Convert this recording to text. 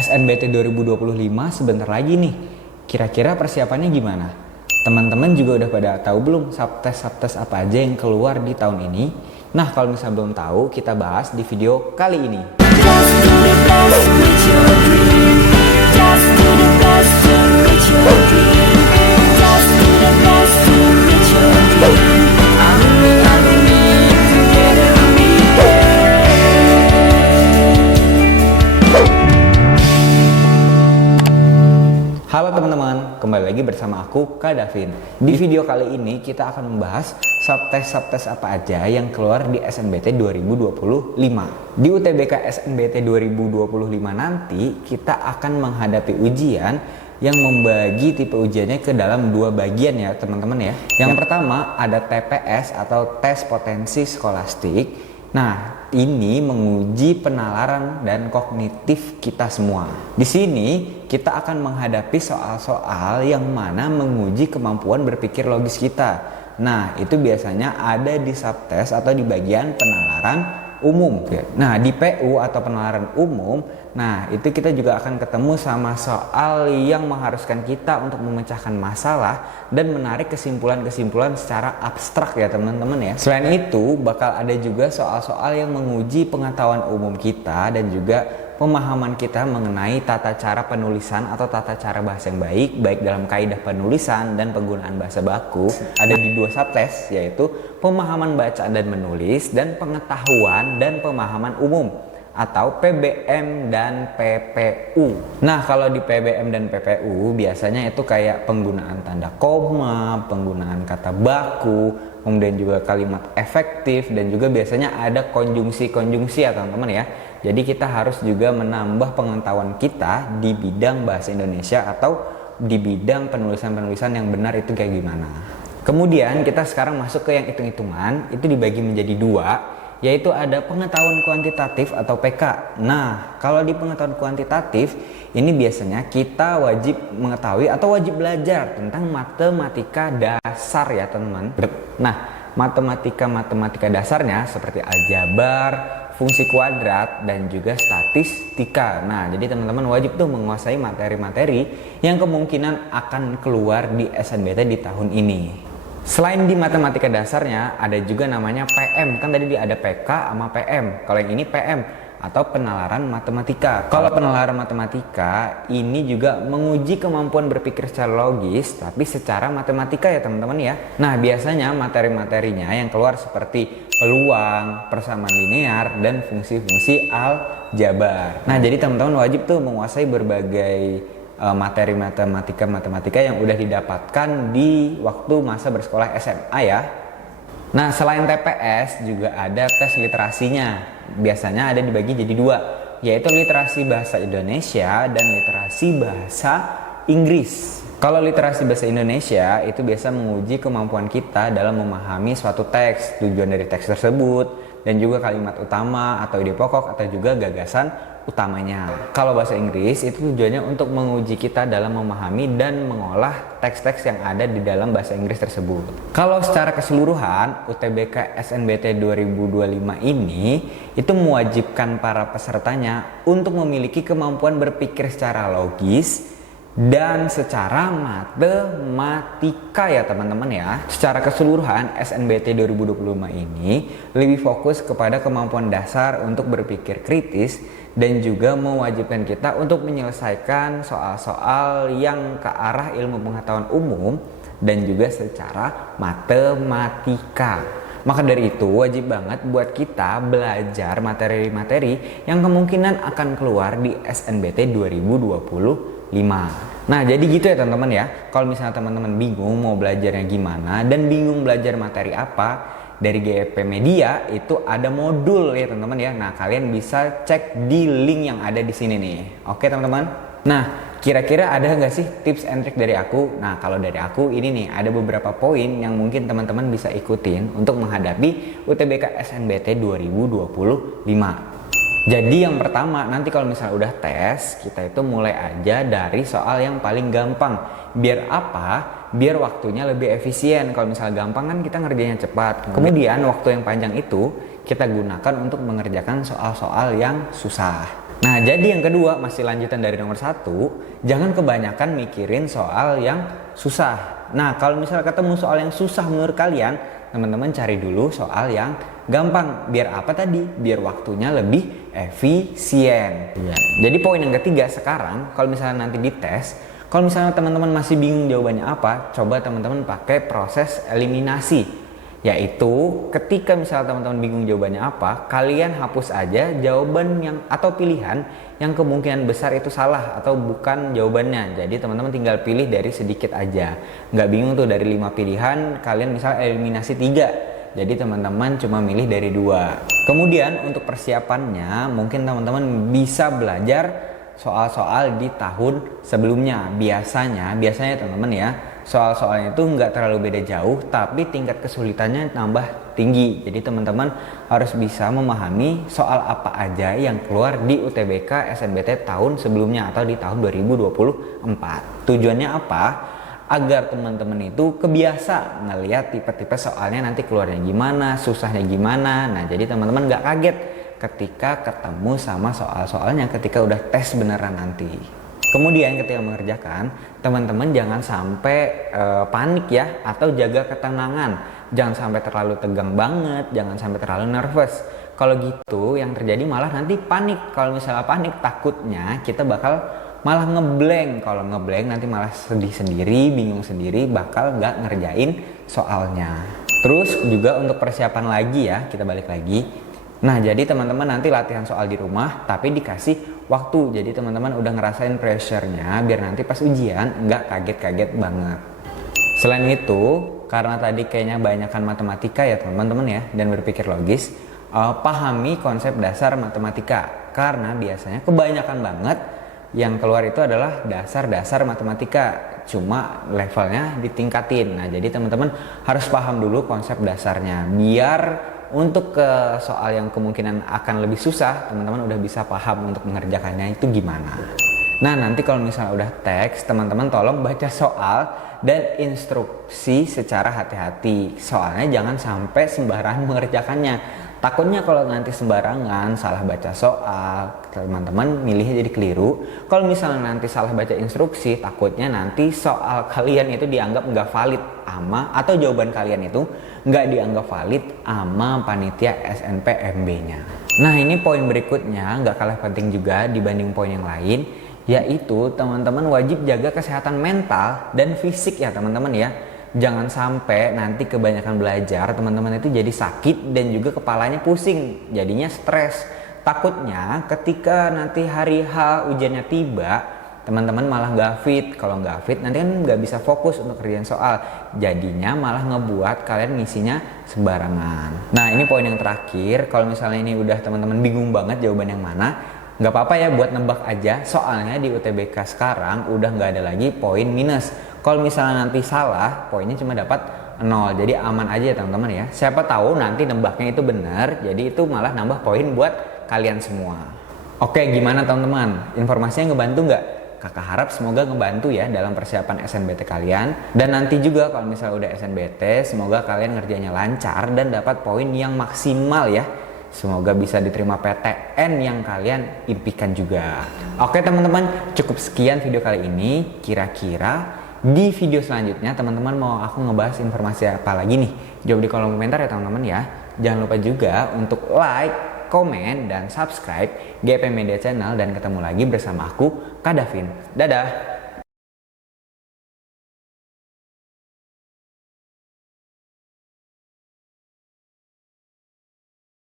SNBT 2025 sebentar lagi nih. Kira-kira persiapannya gimana? Teman-teman juga udah pada tahu belum subtes apa aja yang keluar di tahun ini? Nah, kalau misalnya belum tahu, kita bahas di video kali ini. Halo teman-teman, kembali lagi bersama aku, Kak Davin. Di video kali ini kita akan membahas subtes apa aja yang keluar di SNBT 2025. Di UTBK SNBT 2025 nanti kita akan menghadapi ujian yang membagi tipe ujiannya ke dalam dua bagian ya teman-teman ya. Yang pertama ada TPS atau tes potensi skolastik. Nah, ini menguji penalaran dan kognitif kita semua. Di sini kita akan menghadapi soal-soal yang mana menguji kemampuan berpikir logis kita. Nah, itu biasanya ada di subtes atau di bagian penalaran umum. Nah, di PU atau penalaran umum, nah itu kita juga akan ketemu sama soal yang mengharuskan kita untuk memecahkan masalah dan menarik kesimpulan-kesimpulan secara abstrak ya teman-teman ya. Selain itu, bakal ada juga soal-soal yang menguji pengetahuan umum kita dan juga pemahaman kita mengenai tata cara penulisan atau tata cara bahasa yang baik dalam kaidah penulisan dan penggunaan bahasa baku. Ada di dua subtes, yaitu pemahaman baca dan menulis dan pengetahuan dan pemahaman umum atau PBM dan PPU. Nah, kalau di PBM dan PPU biasanya itu kayak penggunaan tanda koma, penggunaan kata baku, kemudian juga kalimat efektif, dan juga biasanya ada konjungsi ya teman-teman ya. Jadi kita harus juga menambah pengetahuan kita di bidang bahasa Indonesia atau di bidang penulisan-penulisan yang benar itu kayak gimana. Kemudian kita sekarang masuk ke yang hitung-hitungan, itu dibagi menjadi dua, yaitu ada pengetahuan kuantitatif atau PK. Nah, kalau di pengetahuan kuantitatif, ini biasanya kita wajib mengetahui atau wajib belajar tentang matematika dasar ya teman-teman. Nah, matematika dasarnya seperti aljabar, fungsi kuadrat, dan juga statistika. Nah, jadi teman-teman wajib tuh menguasai materi-materi yang kemungkinan akan keluar di SNBT di tahun ini. Selain di matematika dasarnya, ada juga namanya PM. Kan tadi ada PK sama PM. Kalau yang ini PM atau penalaran matematika. Kalau penalaran matematika ini juga menguji kemampuan berpikir secara logis tapi secara matematika ya teman-teman ya. Nah, biasanya materi-materinya yang keluar seperti peluang, persamaan linear, dan fungsi-fungsi aljabar. Nah, jadi teman-teman wajib tuh menguasai berbagai materi matematika yang udah didapatkan di waktu masa bersekolah SMA ya. Nah, selain TPS juga ada tes literasinya. Biasanya ada dibagi jadi dua, yaitu literasi bahasa Indonesia dan literasi bahasa Inggris. Kalau literasi bahasa Indonesia itu biasa menguji kemampuan kita dalam memahami suatu teks, tujuan dari teks tersebut, dan juga kalimat utama atau ide pokok atau juga gagasan utamanya. Kalau bahasa Inggris itu tujuannya untuk menguji kita dalam memahami dan mengolah teks-teks yang ada di dalam bahasa Inggris tersebut. Kalau secara keseluruhan UTBK SNBT 2025 ini itu mewajibkan para pesertanya untuk memiliki kemampuan berpikir secara logis dan secara matematika ya teman-teman ya. Secara keseluruhan SNBT 2025 ini lebih fokus kepada kemampuan dasar untuk berpikir kritis dan juga mewajibkan kita untuk menyelesaikan soal-soal yang ke arah ilmu pengetahuan umum dan juga secara matematika. Maka dari itu wajib banget buat kita belajar materi-materi yang kemungkinan akan keluar di SNBT 2025. Nah, jadi gitu ya teman-teman ya. Kalau misalnya teman-teman bingung mau belajarnya gimana dan bingung belajar materi apa, dari GEP Media itu ada modul ya teman-teman ya. Nah, kalian bisa cek di link yang ada di sini nih. Oke teman-teman. Nah, kira-kira ada nggak sih tips and trick dari aku? Nah, kalau dari aku ini nih ada beberapa poin yang mungkin teman-teman bisa ikutin untuk menghadapi UTBK SNBT 2025. Jadi yang pertama, nanti kalau misalnya udah tes, kita itu mulai aja dari soal yang paling gampang. Biar apa? Biar waktunya lebih efisien. Kalau misalnya gampang kan kita ngerjainnya cepat. Kemudian waktu yang panjang itu kita gunakan untuk mengerjakan soal-soal yang susah. Nah, jadi yang kedua, masih lanjutan dari nomor 1, jangan kebanyakan mikirin soal yang susah. Nah, kalau misalnya ketemu soal yang susah menurut kalian, teman-teman cari dulu soal yang gampang. Biar apa tadi? Biar waktunya lebih efisien. Ya. Jadi poin yang ketiga sekarang, kalau misalnya nanti dites, kalau misalnya teman-teman masih bingung jawabannya apa, coba teman-teman pakai proses eliminasi. Yaitu ketika misalnya teman-teman bingung jawabannya apa, kalian hapus aja jawaban yang atau pilihan yang kemungkinan besar itu salah atau bukan jawabannya. Jadi teman-teman tinggal pilih dari sedikit aja. Nggak bingung tuh dari 5 pilihan, kalian misalnya eliminasi 3. Jadi teman-teman cuma milih dari 2. Kemudian untuk persiapannya, mungkin teman-teman bisa belajar soal-soal di tahun sebelumnya. Biasanya teman-teman ya, soal-soalnya itu nggak terlalu beda jauh, tapi tingkat kesulitannya nambah tinggi. Jadi teman-teman harus bisa memahami soal apa aja yang keluar di UTBK SNBT tahun sebelumnya atau di tahun 2024. Tujuannya apa? Agar teman-teman itu kebiasa ngelihat tipe-tipe soalnya nanti keluarnya gimana, susahnya gimana. Nah, jadi teman-teman nggak kaget ketika ketemu sama soal-soalnya ketika udah tes beneran nanti. Kemudian ketika mengerjakan, teman-teman jangan sampai panik ya, atau jaga ketenangan. Jangan sampai terlalu tegang banget, jangan sampai terlalu nervous. Kalau gitu yang terjadi malah nanti panik. Kalau misalnya panik, takutnya kita bakal malah ngeblank. Kalau ngeblank nanti malah sedih sendiri, bingung sendiri, bakal nggak ngerjain soalnya. Terus juga untuk persiapan lagi ya, kita balik lagi. Nah, jadi teman-teman nanti latihan soal di rumah tapi dikasih waktu. Jadi teman-teman udah ngerasain pressure-nya biar nanti pas ujian nggak kaget-kaget banget. Selain itu, karena tadi kayaknya banyakan matematika ya teman-teman ya, dan berpikir logis, pahami konsep dasar matematika. Karena biasanya kebanyakan banget yang keluar itu adalah dasar-dasar matematika, cuma levelnya ditingkatin. Nah, jadi teman-teman harus paham dulu konsep dasarnya biar untuk ke soal yang kemungkinan akan lebih susah, teman-teman udah bisa paham untuk mengerjakannya itu gimana. Nah, nanti kalau misalnya udah teks, teman-teman tolong baca soal dan instruksi secara hati-hati. Soalnya jangan sampai sembarangan mengerjakannya. Takutnya kalau nanti sembarangan salah baca soal, teman-teman milihnya jadi keliru. Kalau misalnya nanti salah baca instruksi, takutnya nanti soal kalian itu dianggap nggak valid atau jawaban kalian itu nggak dianggap valid sama panitia SNPMB-nya. Nah, ini poin berikutnya nggak kalah penting juga dibanding poin yang lain, yaitu teman-teman wajib jaga kesehatan mental dan fisik ya teman-teman ya. Jangan sampai nanti kebanyakan belajar teman-teman itu jadi sakit dan juga kepalanya pusing, jadinya stres. Takutnya ketika nanti hari H ujiannya tiba, teman-teman malah nggak fit. Kalau nggak fit nanti kan nggak bisa fokus untuk kerjaan soal, jadinya malah ngebuat kalian ngisinya sembarangan. Nah, ini poin yang terakhir. Kalau misalnya ini udah teman-teman bingung banget jawaban yang mana, nggak apa-apa ya buat nebak aja. Soalnya di UTBK sekarang udah nggak ada lagi poin minus. Kalau misalnya nanti salah, poinnya cuma dapat 0. Jadi aman aja ya teman-teman ya. Siapa tahu nanti nebaknya itu benar, jadi itu malah nambah poin buat kalian semua. Oke, gimana teman-teman? Informasinya ngebantu nggak? Kakak harap semoga ngebantu ya dalam persiapan SNBT kalian. Dan nanti juga kalau misalnya udah SNBT, semoga kalian ngerjainnya lancar dan dapat poin yang maksimal ya. Semoga bisa diterima PTN yang kalian impikan juga. Oke teman-teman, cukup sekian video kali ini. Kira-kira di video selanjutnya teman-teman mau aku ngebahas informasi apa lagi nih? Jawab di kolom komentar ya teman-teman ya. Jangan lupa juga untuk like, komen, dan subscribe GP Media Channel. Dan ketemu lagi bersama aku, Kak Davin. Dadah!